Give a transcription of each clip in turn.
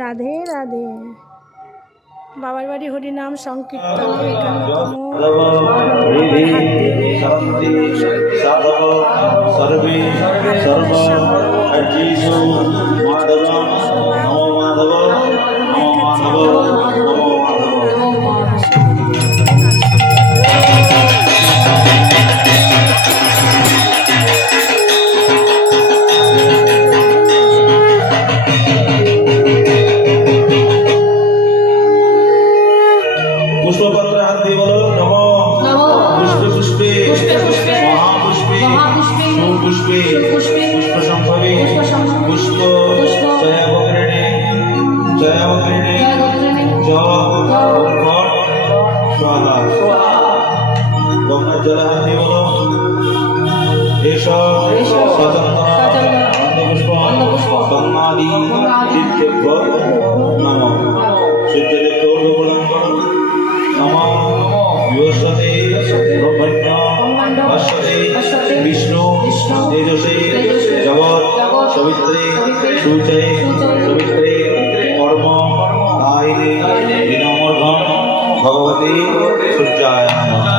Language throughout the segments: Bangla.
রাধে রাধে। বাবার বাড়ি হরিনাম সংকীর্তনে 51তম বাবার হাত দিয়ে হরিনাম पुष्पपत्र हाथ दिए बोलो नमो पुष्पे पुष्पे महापुष्पे सुपुष्पे पुष्प संभवे पुष्प जयवक्रिणे स्वाहा गंगा जल हाथ दिए बोलो एषा सचंदन पुष्प गंगादि तीर्थेभ्यो नमः सूर्यदेव बृहस्पति ब्रह्मण्य अश्वते विष्णु तेजसे जगत सवित्रे सूचये सवित्रे कर्म दायिने विनम्रधन भगवती सूर्याय नमः।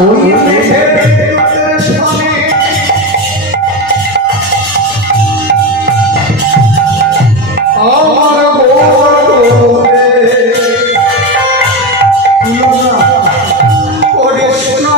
ওই মেঘের বিদ্যুতের সনে আমার বউরে তুলনা করিস না।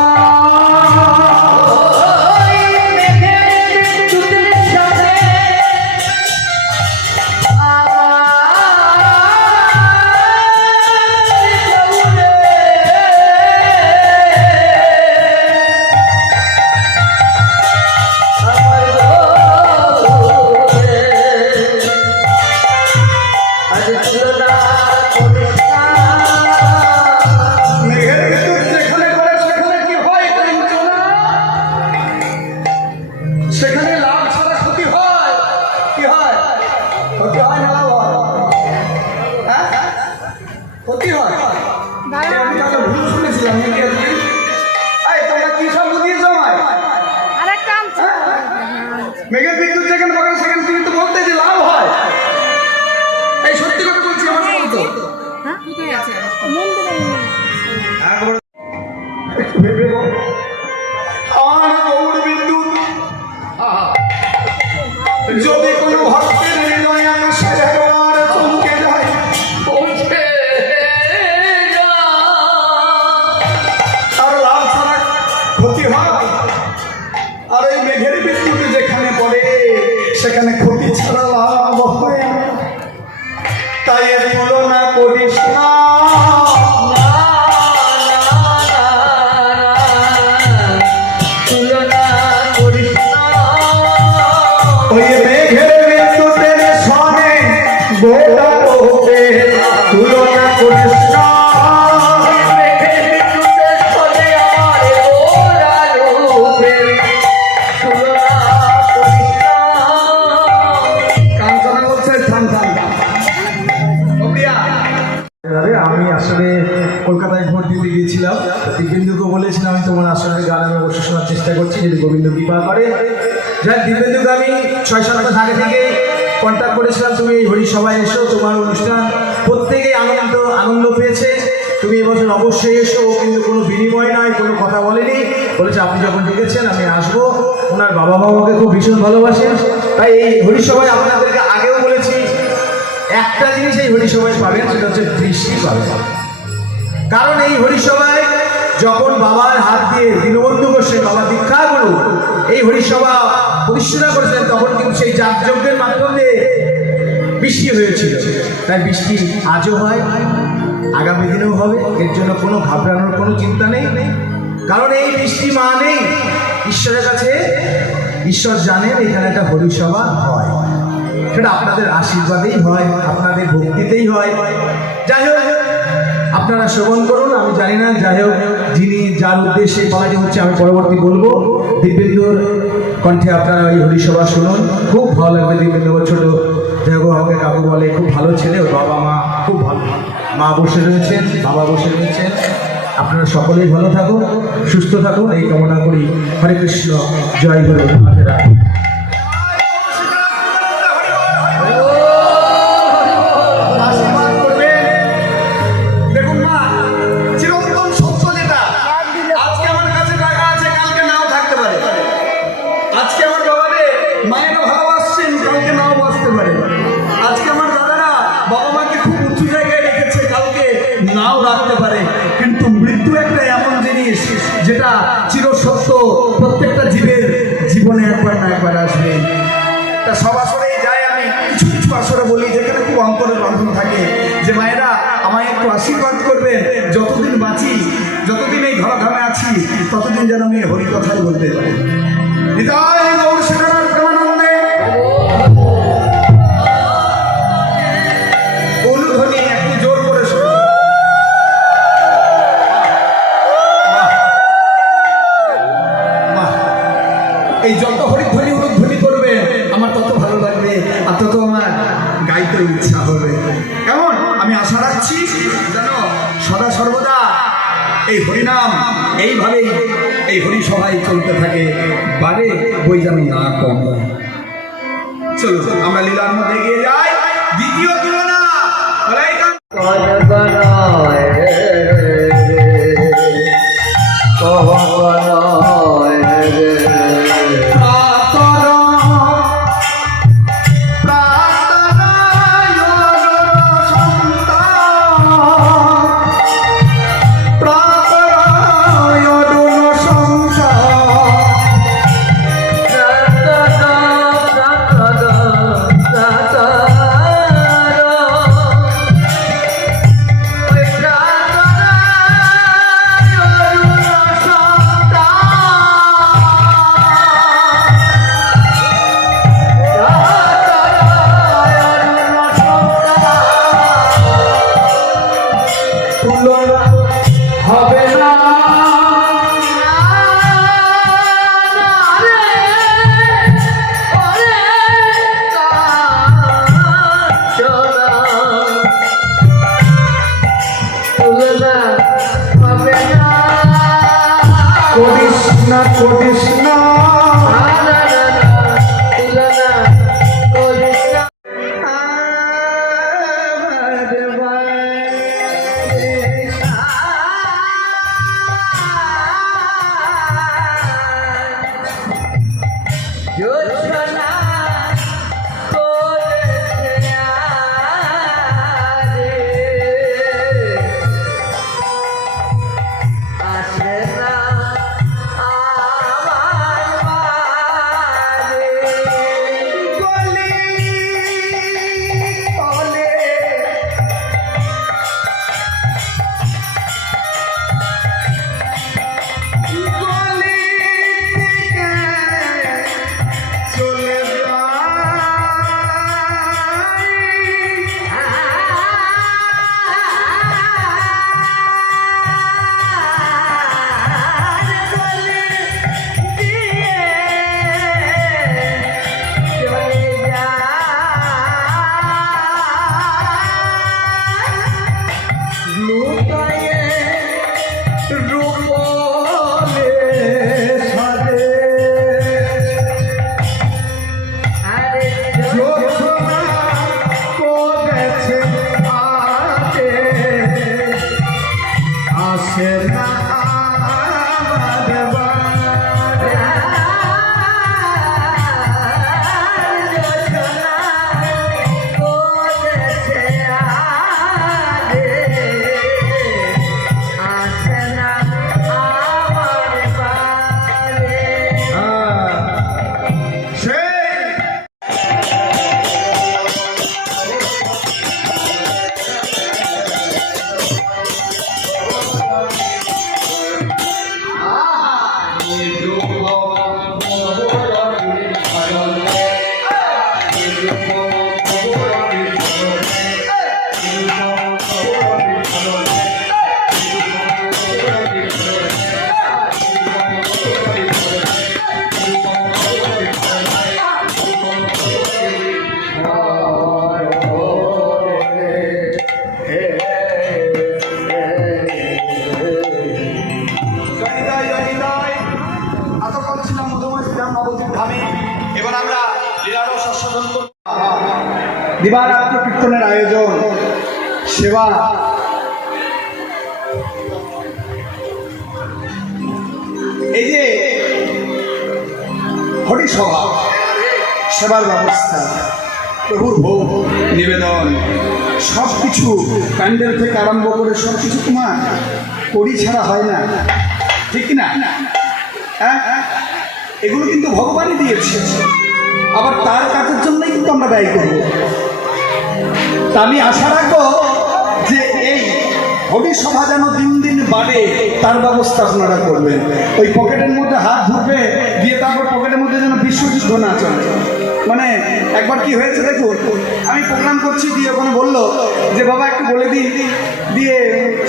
মেঘের বিদ্যুৎ যেখানে করে সেখানে কি হয় কাঞ্চনা? সেখানে লাভ ছাড়া ক্ষতি হয়। কি হয়? ক্ষতি হয় না লাভ হয়? হ্যাঁ? ক্ষতি হয়। এই আমি তাহলে ভুল শুনেছিলাম নাকি আজকে? এই তোমরা কি সব বুঝিয়েছো আমায়? আরেকটা আনছি। মেঘের বিদ্যুৎ যেখানে করে সেখানে তুমি তো বলতে যে লাভ হয়। এই সত্যি কথা বলছি আমার বলতো। হ্যাঁ? মন্দিরে নিয়ে। একটু ভেবে বল। আমার গৌর বিদ্যুৎ যদি কোনো ভক্তের হৃদয় আকাশে একবার চমকে যায়, পৌঁছে তার লাভ ছাড়া ক্ষতি হয়। আর এই মেঘের বিদ্যুৎ যেখানে পড়ে সেখানে ক্ষতি ছাড়া লাভ হয়। তাই এর তুলনা করিস না। ওই মেঘের বিদ্যুতের সনে গোটা লোকে তুলনা করিস না। কাঞ্চনা বলছে থাম থাম থাম। ও প্রিয়া, আমি আসলে কলকাতায় ভোট দিতে গিয়েছিলাম। দিব্যেন্দুকে বলেছিলাম আমি তোমার আসলে গান আমি অবশ্যই শোনার চেষ্টা করছি যদি গোবিন্দ কৃপা করে। যাই দিব্যেন্দুকে আমি 6-7 মাস আগে থেকে কন্ট্যাক্ট করেছিলাম তুমি এই হরিসভায় এসো, তোমার অনুষ্ঠান প্রত্যেকেই আনন্দ পেয়েছে। তুমি এবছর অবশ্যই এসো। ও কিন্তু কোনো বিনিময় নয়, কোনো কথা বলেনি, বলেছে আপনি যখন ডেকেছেন আমি আসবো। ওনার বাবা মামাকে খুব ভীষণ ভালোবাসেন। তাই এই হরিসভায় আপনাদেরকে আগেও বলেছি একটা জিনিস এই হরিসভায় পাবেন, সেটা হচ্ছে বৃষ্টি পাবেন। কারণ এই হরিসভায় যখন বাবার হাত দিয়ে দীনবন্ধু ঘোষে বাবা দীক্ষা গুরু এই হরিসভা প্রতিষ্ঠা করেছেন, তখন কিন্তু সেই যাগযজ্ঞের মাধ্যমে বৃষ্টি হয়েছিল। তাই বৃষ্টি আজও হয়, আগামী দিনেও হবে। এর জন্য কোনো ঘাবড়ানোর কোনো চিন্তা নেই। কারণ এই বৃষ্টি মানেই ঈশ্বরের কাছে ঈশ্বর জানেন এখানে একটা হরিসভা হয়। সেটা আপনাদের আশীর্বাদেই হয়, আপনাদের ভক্তিতেই হয়। যাই হোক আপনারা শ্রবণ করুন। আমি জানি না, যাই হোক যিনি যার উদ্দেশ্যে বলাটি হচ্ছে আমি পরবর্তী বলবো। দিব্যেন্দুর কণ্ঠে আপনারা এই হরিসভা শুনুন, খুব ভালো লাগবে। দিব্যেন্দু ছোট যাই হোক আমাকে কাকু বলে, খুব ভালো ছেলে। ওর বাবা মা খুব ভালো, মা বসে রয়েছেন, বাবা বসে রয়েছেন। আপনারা সকলেই ভালো থাকুন, সুস্থ থাকুন এই কামনা করি। হরে কৃষ্ণ, জয় গুরু। আশীর্বাদ করবেন। দেখুন মা, চিরন্তন সত্য যেটা আজকে আমার কাছে টাকা আছে, কালকে নাও থাকতে পারে। আজকে আমার বাবারে মায়েরা ভালোবাসছেন, কালকে নাও বাঁচতে পারে। আজকে আমার দাদারা বাবা মাকে খুব উঁচু জায়গায় রেখেছে, কালকে নাও রাখতে পারে। কিন্তু মৃত্যু একটা এমন জিনিস যেটা চিরসত্য, প্রত্যেকটা জীবের জীবনে একবার না একবার আসবে। তা সব আসরেই যায়, আমি কিছু কিছু আসরে বলি যেখানে খুব অন্তরের বাঁধন থাকে, যে মায়েরা আমায় একটু আশীর্বাদ করবেন, যতদিন বাঁচি, যতদিন এই ধরাধামে আছি, ততদিন যেন আমি হরি কথাই বলতে পারি। হৃদয় গৌর সেনার প্রেমানন্দে অনুধ্বনি একটু জোর করে শুনুন। বাহ, বাহ। এই যত হরিধ্বনি অনুধ্বনি করবে আমার তত ভালো লাগবে, আর তত আমার গাইতে ইচ্ছা হবে। কেমন? আমি আশা রাখছি জানো সদা সর্বদা এই হরিনাম এইভাবেই এই হরিসভায় চলতে থাকে, বারে বই যেন না কম। চলো আমরা লীলার মধ্যে এগিয়ে যাই। দ্বিতীয় তুলনা কহ না করিস না এবার আমরা লীলারস আস্বাদন করব। দিবারাত্র কীর্তনের আয়োজন, সেবা, এই যে হরিসভা, সেবার ব্যবস্থা, প্রভুর ভোগ নিবেদন, সব কিছু প্যান্ডেল থেকে আরম্ভ করে সব কিছু তোমার করি ছাড়া হয় না, ঠিক না? হ্যাঁ, এগুলো কিন্তু ভগবানই দিয়েছে, আবার তার কাজের জন্যই কিন্তু আমরা ব্যয় করব। তা আমি আশা রাখবো যে এই হরিসভা যেন দিন দিন বাড়ে, তার ব্যবস্থা আপনারা করবেন। ওই পকেটের মধ্যে হাত ঢুকবে দিয়ে তারপর পকেটের মধ্যে যেন বিশ্বযুদ্ধ না চলে। মানে একবার কি হয়েছে দেখুন, আমি প্রোগ্রাম করছি, দিয়ে ওখানে বললো যে বাবা একটু বলে দিন, দিয়ে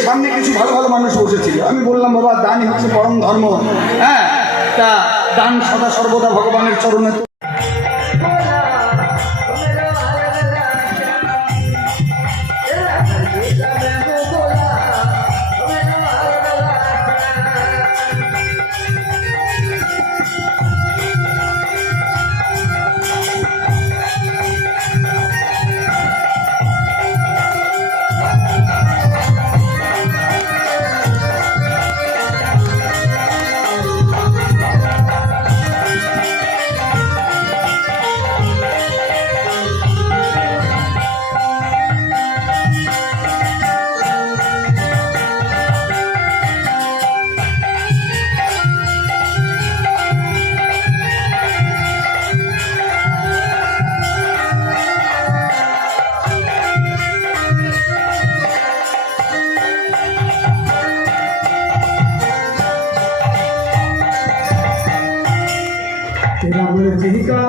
সামনে কিছু ভালো ভালো মানুষ বসেছিল। আমি বললাম বাবা, দানই হচ্ছে পরম ধর্ম, হ্যাঁ, তা দান সদা সর্বদা ভগবানের চরণে। तेरा मर्जी का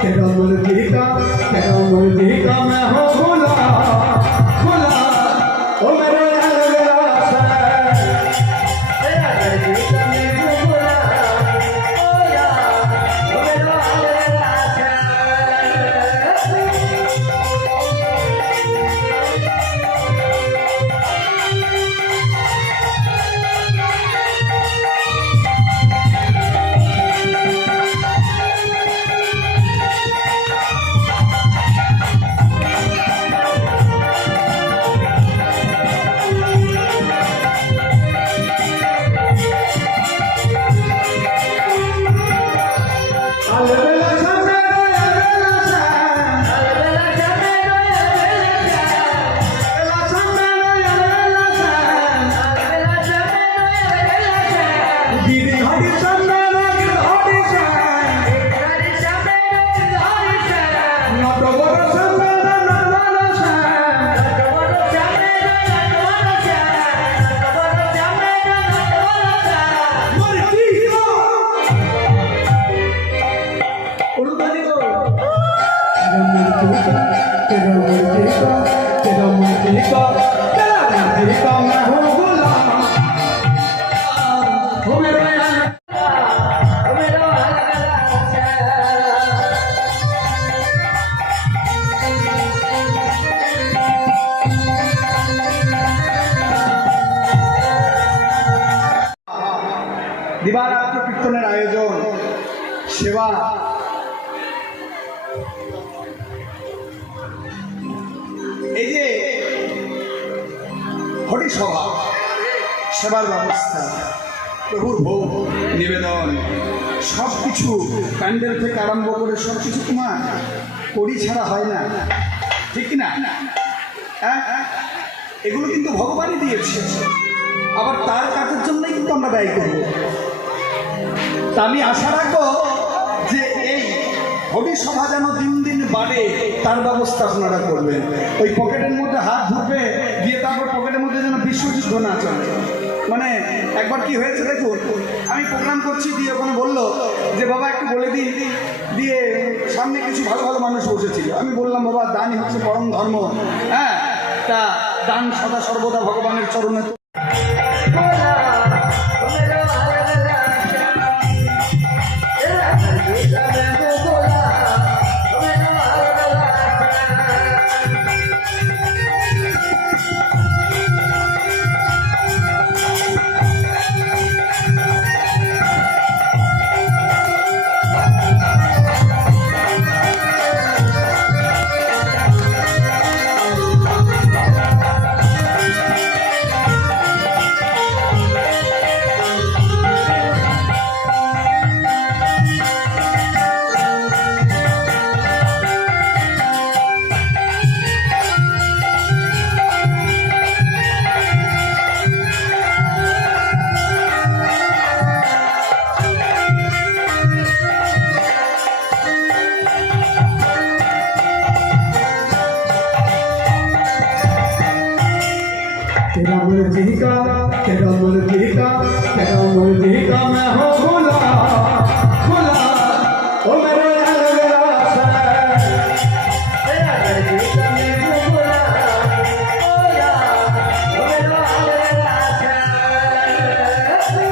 तेरा मर्जी का तेरा मर्जी का मैं हो खुला खुला ओ मेरे দিবারাত্র কীর্তনের আয়োজন, সেবা, এই যে হরিসভা, সেবার ব্যবস্থা, প্রভুর ভোগ নিবেদন, সব কিছু প্যান্ডেল থেকে আরম্ভ করে সব কিছু তোমার করি ছাড়া হয় না, ঠিক না? হ্যাঁ, এগুলো কিন্তু ভগবানই দিয়েছে, আবার তার কাজের জন্যই কিন্তু আমরা ব্যয় করব। তা আমি আশা রাখবো যে এই হরিসভা যেন দিন দিন বাড়ে, তার ব্যবস্থা আপনারা করবেন। ওই পকেটের মধ্যে হাত ঢুকবে দিয়ে তারপর পকেটের মধ্যে যেন বিশ্বযুদ্ধ না চলে। মানে একবার কি হয়েছে দেখুন, আমি প্রোগ্রাম করছি, দিয়ে ওখানে বললো যে বাবা একটু বলে দিই, দিয়ে সামনে কিছু ভালো ভালো মানুষ বসেছিল। আমি বললাম বাবা, দানই হচ্ছে পরম ধর্ম, হ্যাঁ, তা দান সদা সর্বদা ভগবানের চরণে। तेरा मुर्जी का मैं हो भुला भुला, ओ मेरे अलविदा से तेरा मुर्जी का मैं हो भुला भुला, ओ मेरे अलविदा से।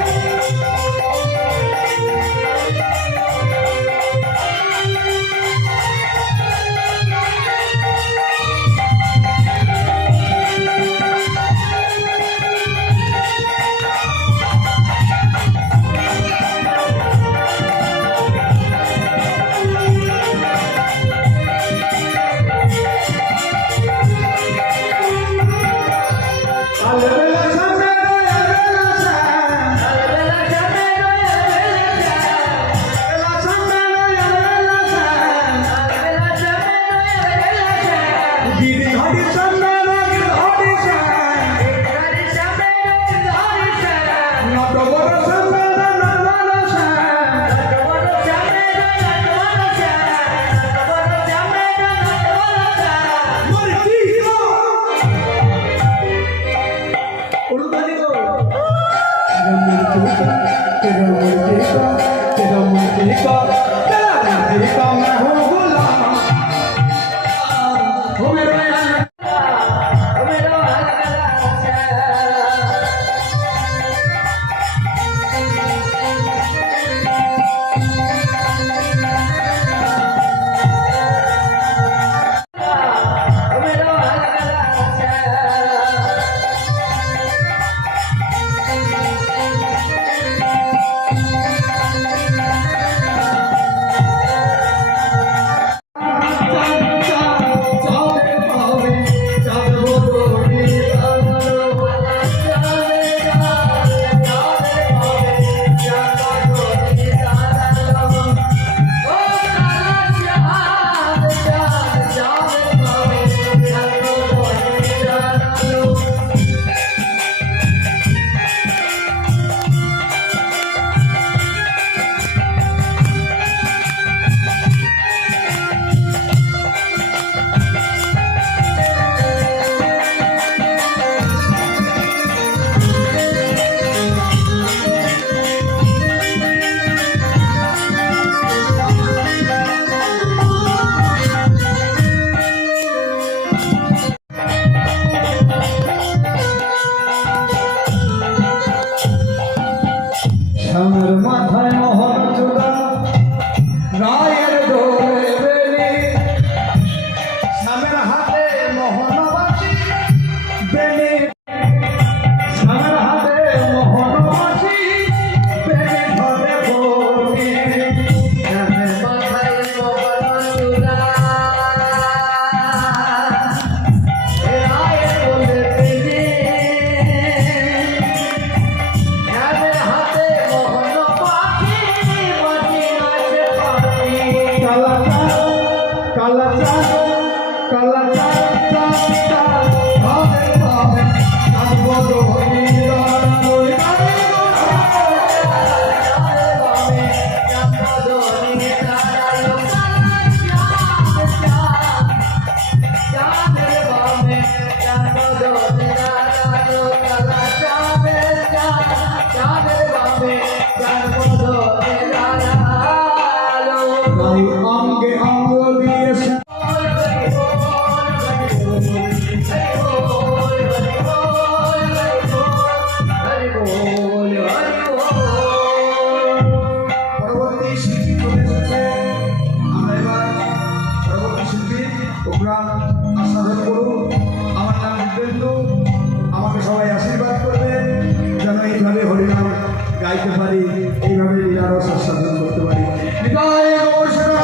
গাইতে পারি, এইভাবে লীলারস আস্বাদন করতে পারি। হৃদয় গৌর সেবা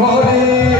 হরে